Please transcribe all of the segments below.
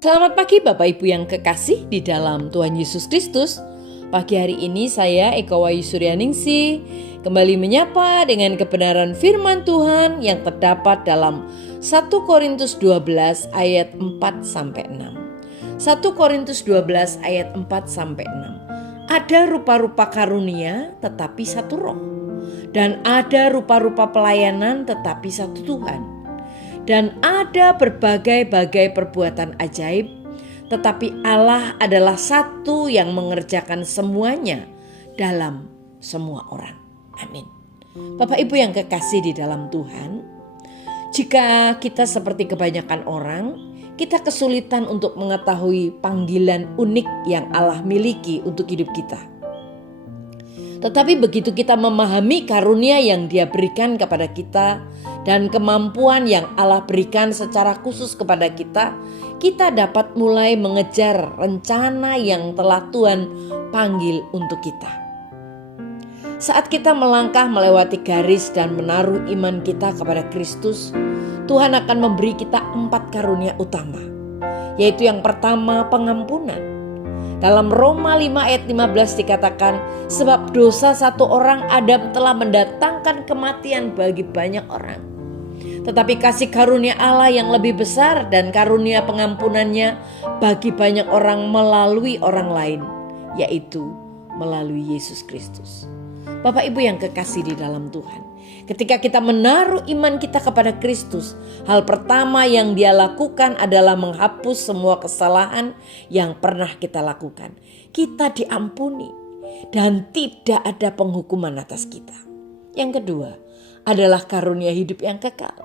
Selamat pagi Bapak Ibu yang kekasih di dalam Tuhan Yesus Kristus. Pagi hari ini saya Eka Wayu Suryaningsih kembali menyapa dengan kebenaran firman Tuhan yang terdapat dalam 1 Korintus 12 ayat 4-6. 1 Korintus 12 ayat 4-6. Ada rupa-rupa karunia tetapi satu roh. Dan ada rupa-rupa pelayanan tetapi satu Tuhan. Dan ada berbagai-bagai perbuatan ajaib, tetapi Allah adalah satu yang mengerjakan semuanya dalam semua orang. Amin. Bapak Ibu yang kekasih di dalam Tuhan, jika kita seperti kebanyakan orang, kita kesulitan untuk mengetahui panggilan unik yang Allah miliki untuk hidup kita. Tetapi begitu kita memahami karunia yang Dia berikan kepada kita dan kemampuan yang Allah berikan secara khusus kepada kita, kita dapat mulai mengejar rencana yang telah Tuhan panggil untuk kita. Saat kita melangkah melewati garis dan menaruh iman kita kepada Kristus, Tuhan akan memberi kita 4 karunia utama, yaitu yang pertama, pengampunan. Dalam Roma 5 ayat 15 dikatakan, sebab dosa satu orang Adam telah mendatangkan kematian bagi banyak orang. Tetapi kasih karunia Allah yang lebih besar dan karunia pengampunannya bagi banyak orang melalui orang lain, yaitu melalui Yesus Kristus. Bapak Ibu yang kekasih di dalam Tuhan, ketika kita menaruh iman kita kepada Kristus, hal pertama yang Dia lakukan adalah menghapus semua kesalahan yang pernah kita lakukan. Kita diampuni dan tidak ada penghukuman atas kita. Yang kedua adalah karunia hidup yang kekal.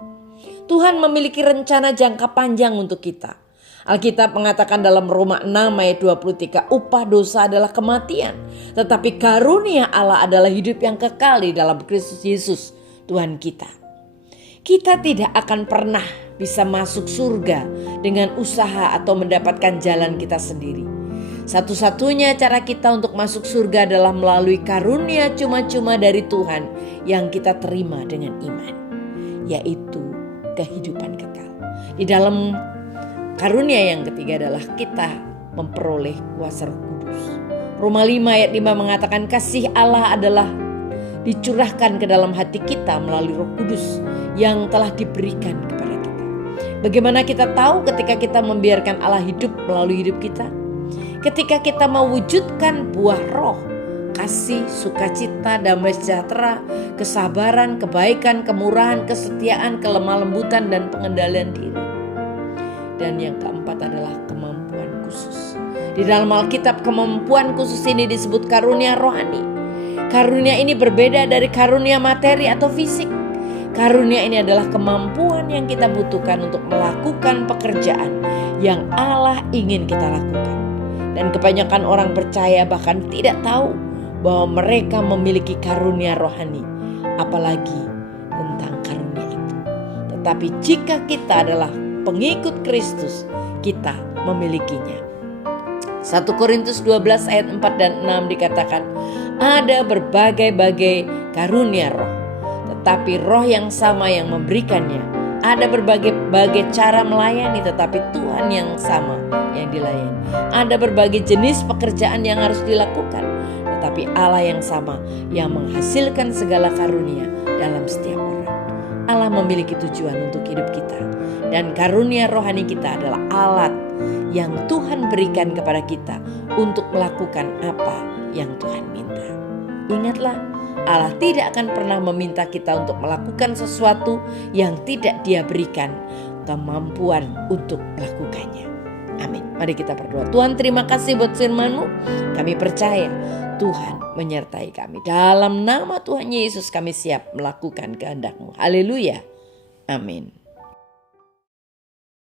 Tuhan memiliki rencana jangka panjang untuk kita. Alkitab mengatakan dalam Roma 6 ayat 23, upah dosa adalah kematian, tetapi karunia Allah adalah hidup yang kekal di dalam Kristus Yesus Tuhan kita. Kita tidak akan pernah bisa masuk surga dengan usaha atau mendapatkan jalan kita sendiri. Satu-satunya cara kita untuk masuk surga adalah melalui karunia cuma-cuma dari Tuhan yang kita terima dengan iman, yaitu kehidupan kekal. Di dalam karunia yang ketiga adalah kita memperoleh kuasa Roh Kudus. Roma 5 ayat 5 mengatakan kasih Allah adalah dicurahkan ke dalam hati kita melalui Roh Kudus yang telah diberikan kepada kita. Bagaimana kita tahu ketika kita membiarkan Allah hidup melalui hidup kita? Ketika kita mewujudkan buah roh, kasih, sukacita, damai sejahtera, kesabaran, kebaikan, kemurahan, kesetiaan, kelemah lembutan, dan pengendalian diri. Dan yang keempat adalah kemampuan khusus. Di dalam Alkitab kemampuan khusus ini disebut karunia rohani. Karunia ini berbeda dari karunia materi atau fisik. Karunia ini adalah kemampuan yang kita butuhkan untuk melakukan pekerjaan yang Allah ingin kita lakukan. Dan kebanyakan orang percaya bahkan tidak tahu bahwa mereka memiliki karunia rohani, apalagi tentang karunia itu. Tetapi jika kita adalah pengikut Kristus, kita memilikinya. 1 Korintus 12 ayat 4 dan 6 dikatakan, ada berbagai-bagai karunia roh, tetapi roh yang sama yang memberikannya. Ada berbagai cara melayani, tetapi Tuhan yang sama yang dilayani. Ada berbagai jenis pekerjaan yang harus dilakukan, tetapi Allah yang sama yang menghasilkan segala karunia dalam setiap orang. Allah memiliki tujuan untuk hidup kita. Dan karunia rohani kita adalah alat yang Tuhan berikan kepada kita untuk melakukan apa yang Tuhan minta. Ingatlah, Allah tidak akan pernah meminta kita untuk melakukan sesuatu yang tidak Dia berikan kemampuan untuk melakukannya. Amin. Mari kita berdoa. Tuhan, terima kasih buat firman-Mu. Kami percaya Tuhan menyertai kami. Dalam nama Tuhan Yesus kami siap melakukan kehendak-Mu. Haleluya. Amin.